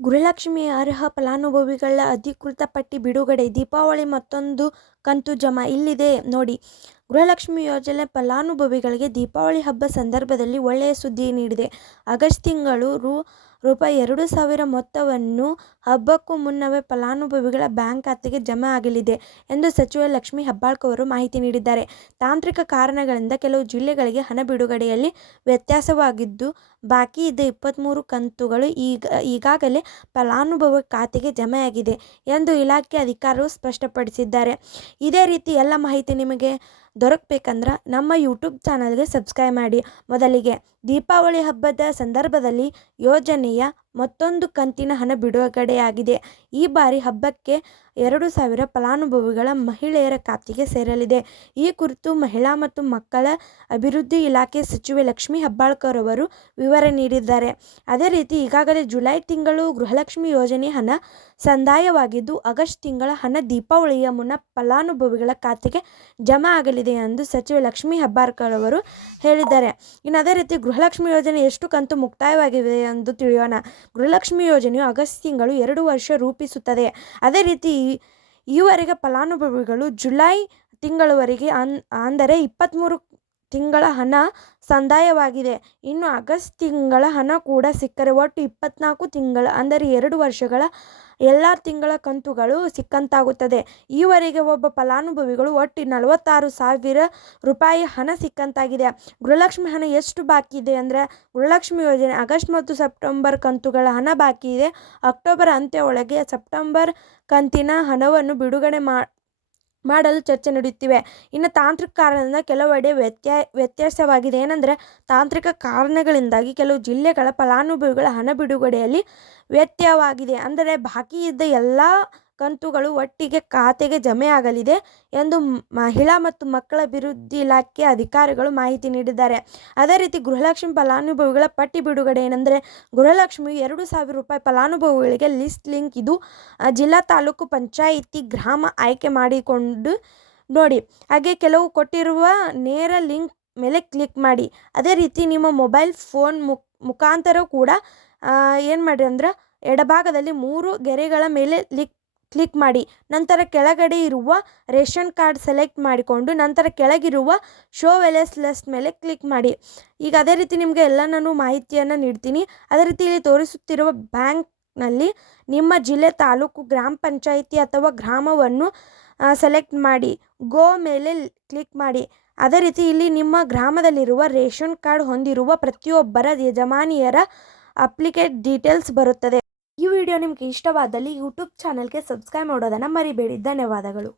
ಗೃಹಲಕ್ಷ್ಮಿ ಅರ್ಹ ಫಲಾನುಭವಿಗಳ ಅಧಿಕೃತ ಪಟ್ಟಿ ಬಿಡುಗಡೆ ದೀಪಾವಳಿ ಮತ್ತೊಂದು ಕಂತು ಜಮಾ ಇಲ್ಲಿದೆ. ನೋಡಿ ಗೃಹಲಕ್ಷ್ಮಿ ಯೋಜನೆ ಫಲಾನುಭವಿಗಳಿಗೆ ದೀಪಾವಳಿ ಹಬ್ಬ ಸಂದರ್ಭದಲ್ಲಿ ಒಳ್ಳೆಯ ಸುದ್ದಿ ನೀಡಿದೆ. ಆಗಸ್ಟ್ ತಿಂಗಳು ರು, ರೂಪಾಯಿ ಎರಡು ಸಾವಿರ ಮೊತ್ತವನ್ನು ಹಬ್ಬಕ್ಕೂ ಮುನ್ನವೇ ಫಲಾನುಭವಿಗಳ ಬ್ಯಾಂಕ್ ಖಾತೆಗೆ ಜಮಾ ಆಗಲಿದೆ ಎಂದು ಸಚಿವ ಲಕ್ಷ್ಮಿ ಹೆಬ್ಬಾಳ್ಕ ಅವರು ಮಾಹಿತಿ ನೀಡಿದ್ದಾರೆ. ತಾಂತ್ರಿಕ ಕಾರಣಗಳಿಂದ ಕೆಲವು ಜಿಲ್ಲೆಗಳಿಗೆ ಹಣ ಬಿಡುಗಡೆಯಲ್ಲಿ ವ್ಯತ್ಯಾಸವಾಗಿದ್ದು, ಬಾಕಿ ಇದ್ದ ಇಪ್ಪತ್ತ್ಮೂರು ಕಂತುಗಳು ಈಗ, ಈಗಾಗಲೇ ಫಲಾನುಭವಿ ಖಾತೆಗೆ ಜಮೆಯಾಗಿದೆ ಎಂದು ಇಲಾಖೆ ಅಧಿಕಾರಿಗಳು ಸ್ಪಷ್ಟಪಡಿಸಿದ್ದಾರೆ. ಇದೇ ರೀತಿ ಎಲ್ಲ ಮಾಹಿತಿ ನಿಮಗೆ ದೊರಕಬೇಕಂದ್ರೆ ನಮ್ಮ ಯೂಟ್ಯೂಬ್ ಚಾನಲ್ಗೆ ಸಬ್ಸ್ಕ್ರೈಬ್ ಮಾಡಿ. ಮೊದಲಿಗೆ ದೀಪಾವಳಿ ಹಬ್ಬದ ಸಂದರ್ಭದಲ್ಲಿ ಯೋಜನೆಯ ಮತ್ತೊಂದು ಕಂತಿನ ಹಣ ಬಿಡುಗಡೆಯಾಗಿದೆ ಈ ಬಾರಿ ಹಬ್ಬಕ್ಕೆ ಎರಡು ಸಾವಿರ ಫಲಾನುಭವಿಗಳ ಮಹಿಳೆಯರ ಖಾತೆಗೆ ಸೇರಲಿದೆ. ಈ ಕುರಿತು ಮಹಿಳಾ ಮತ್ತು ಮಕ್ಕಳ ಅಭಿವೃದ್ಧಿ ಇಲಾಖೆ ಸಚಿವೆ ಲಕ್ಷ್ಮಿ ಹೆಬ್ಬಾಳ್ಕರ್ ಅವರು ವಿವರ ನೀಡಿದ್ದಾರೆ. ಅದೇ ರೀತಿ ಈಗಾಗಲೇ ಜುಲೈ ತಿಂಗಳು ಗೃಹಲಕ್ಷ್ಮಿ ಯೋಜನೆ ಹಣ ಸಂದಾಯವಾಗಿದ್ದು, ಆಗಸ್ಟ್ ತಿಂಗಳ ಹಣ ದೀಪಾವಳಿಯ ಮುನ್ನ ಫಲಾನುಭವಿಗಳ ಖಾತೆಗೆ ಜಮಾ ಆಗಲಿದೆ ಎಂದು ಸಚಿವೆ ಲಕ್ಷ್ಮೀ ಹೆಬ್ಬಾಳ್ಕರ್ ಅವರು ಹೇಳಿದ್ದಾರೆ. ಇನ್ನು ಅದೇ ರೀತಿ ಗೃಹಲಕ್ಷ್ಮಿ ಯೋಜನೆ ಎಷ್ಟು ಕಂತು ಮುಕ್ತಾಯವಾಗಿದೆ ಎಂದು ತಿಳಿಯೋಣ. ಗೃಹಲಕ್ಷ್ಮಿ ಯೋಜನೆಯು ಆಗಸ್ಟ್ ತಿಂಗಳು ಎರಡು ವರ್ಷ ರೂಪಿಸುತ್ತದೆ. ಅದೇ ರೀತಿ ಈವರೆಗೆ ಫಲಾನುಭವಿಗಳು ಜುಲೈ ತಿಂಗಳವರೆಗೆ ಅನ್, ಅಂದರೆ ಇಪ್ಪತ್ತ್ಮೂರು ತಿಂಗಳ ಹಣ ಸಂದಾಯವಾಗಿದೆ. ಇನ್ನು ಆಗಸ್ಟ್ ತಿಂಗಳ ಹಣ ಕೂಡ ಸಿಕ್ಕರೆ ಒಟ್ಟು ಇಪ್ಪತ್ನಾಲ್ಕು ತಿಂಗಳ, ಅಂದರೆ ಎರಡು ವರ್ಷಗಳ ಎಲ್ಲ ತಿಂಗಳ ಕಂತುಗಳು ಸಿಕ್ಕಂತಾಗುತ್ತದೆ. ಈವರೆಗೆ ಒಬ್ಬ ಫಲಾನುಭವಿಗಳು ಒಟ್ಟು ನಲವತ್ತಾರು ಸಾವಿರ ರೂಪಾಯಿ ಹಣ ಸಿಕ್ಕಂತಾಗಿದೆ. ಗೃಹಲಕ್ಷ್ಮಿ ಹಣ ಎಷ್ಟು ಬಾಕಿ ಇದೆ ಅಂದರೆ, ಗೃಹಲಕ್ಷ್ಮಿ ಯೋಜನೆ ಆಗಸ್ಟ್ ಮತ್ತು ಸೆಪ್ಟೆಂಬರ್ ಕಂತುಗಳ ಹಣ ಬಾಕಿ ಇದೆ. ಅಕ್ಟೋಬರ್ ಅಂತ್ಯ ಒಳಗೆ ಸೆಪ್ಟೆಂಬರ್ ಕಂತಿನ ಹಣವನ್ನು ಬಿಡುಗಡೆ ಮಾ ಮಾಡಲು ಚರ್ಚೆ ನಡೆಯುತ್ತಿವೆ. ಇನ್ನು ತಾಂತ್ರಿಕ ಕಾರಣದಿಂದ ಕೆಲವೆಡೆ ವ್ಯತ್ಯ, ವ್ಯತ್ಯಾಸವಾಗಿದೆ. ಏನಂದರೆ, ತಾಂತ್ರಿಕ ಕಾರಣಗಳಿಂದಾಗಿ ಕೆಲವು ಜಿಲ್ಲೆಗಳ ಫಲಾನುಭವಿಗಳ ಹಣ ಬಿಡುಗಡೆಯಲ್ಲಿ ವ್ಯತ್ಯಯವಾಗಿದೆ. ಅಂದರೆ, ಬಾಕಿ ಇದ್ದ ಎಲ್ಲ ಕಂತುಗಳು ಒಟ್ಟಿಗೆ ಖಾತೆಗೆ ಜಮೆಯಾಗಲಿದೆ ಎಂದು ಮಹಿಳಾ ಮತ್ತು ಮಕ್ಕಳ ಅಭಿವೃದ್ಧಿ ಇಲಾಖೆ ಅಧಿಕಾರಿಗಳು ಮಾಹಿತಿ ನೀಡಿದ್ದಾರೆ. ಅದೇ ರೀತಿ ಗೃಹಲಕ್ಷ್ಮಿ ಫಲಾನುಭವಿಗಳ ಪಟ್ಟಿ ಬಿಡುಗಡೆ ಏನಂದರೆ ಗೃಹಲಕ್ಷ್ಮಿ ಎರಡು ಸಾವಿರ ರೂಪಾಯಿ ಫಲಾನುಭವಿಗಳಿಗೆ ಲಿಸ್ಟ್ ಲಿಂಕ್ ಇದು ಜಿಲ್ಲಾ ತಾಲೂಕು ಪಂಚಾಯಿತಿ ಗ್ರಾಮ ಆಯ್ಕೆ ಮಾಡಿಕೊಂಡು ನೋಡಿ. ಹಾಗೆ ಕೆಲವು ಕೊಟ್ಟಿರುವ ನೇರ ಲಿಂಕ್ ಮೇಲೆ ಕ್ಲಿಕ್ ಮಾಡಿ. ಅದೇ ರೀತಿ ನಿಮ್ಮ ಮೊಬೈಲ್ ಫೋನ್ ಮುಖ ಮುಖಾಂತರ ಕೂಡ ಏನು ಮಾಡಿರಿ ಅಂದ್ರೆ, ಎಡಭಾಗದಲ್ಲಿ ಮೂರು ಗೆರೆಗಳ ಮೇಲೆ ಲಿಕ್ ಕ್ಲಿಕ್ ಮಾಡಿ. ನಂತರ ಕೆಳಗಡೆ ಇರುವ ರೇಷನ್ ಕಾರ್ಡ್ ಸೆಲೆಕ್ಟ್ ಮಾಡಿಕೊಂಡು ನಂತರ ಕೆಳಗಿರುವ ಶೋ ವೆಲೆಸ್ ಲಿಸ್ಟ್ ಮೇಲೆ ಕ್ಲಿಕ್ ಮಾಡಿ. ಈಗ ಅದೇ ರೀತಿ ನಿಮಗೆ ಎಲ್ಲ ನಾನು ಮಾಹಿತಿಯನ್ನು ನೀಡ್ತೀನಿ. ಅದೇ ರೀತಿ ಇಲ್ಲಿ ತೋರಿಸುತ್ತಿರುವ ಬ್ಯಾಂಕ್ನಲ್ಲಿ ನಿಮ್ಮ ಜಿಲ್ಲೆ, ತಾಲೂಕು, ಗ್ರಾಮ ಪಂಚಾಯಿತಿ ಅಥವಾ ಗ್ರಾಮವನ್ನು ಸೆಲೆಕ್ಟ್ ಮಾಡಿ. ಗೋ ಮೇಲೆ ಕ್ಲಿಕ್ ಮಾಡಿ. ಅದೇ ರೀತಿ ಇಲ್ಲಿ ನಿಮ್ಮ ಗ್ರಾಮದಲ್ಲಿರುವ ರೇಷನ್ ಕಾರ್ಡ್ ಹೊಂದಿರುವ ಪ್ರತಿಯೊಬ್ಬರ ಯಜಮಾನಿಯರ ಅಪ್ಲಿಕೇಟ್ ಡೀಟೇಲ್ಸ್ ಬರುತ್ತದೆ. ವಿಡಿಯೋ ನಿಮಗೆ ಇಷ್ಟವಾದಲ್ಲಿ ಯೂಟ್ಯೂಬ್ ಚಾನಲ್ಗೆ ಸಬ್ಸ್ಕ್ರೈಬ್ ಮಾಡೋದನ್ನು ಮರಿಬೇಡಿ. ಧನ್ಯವಾದಗಳು.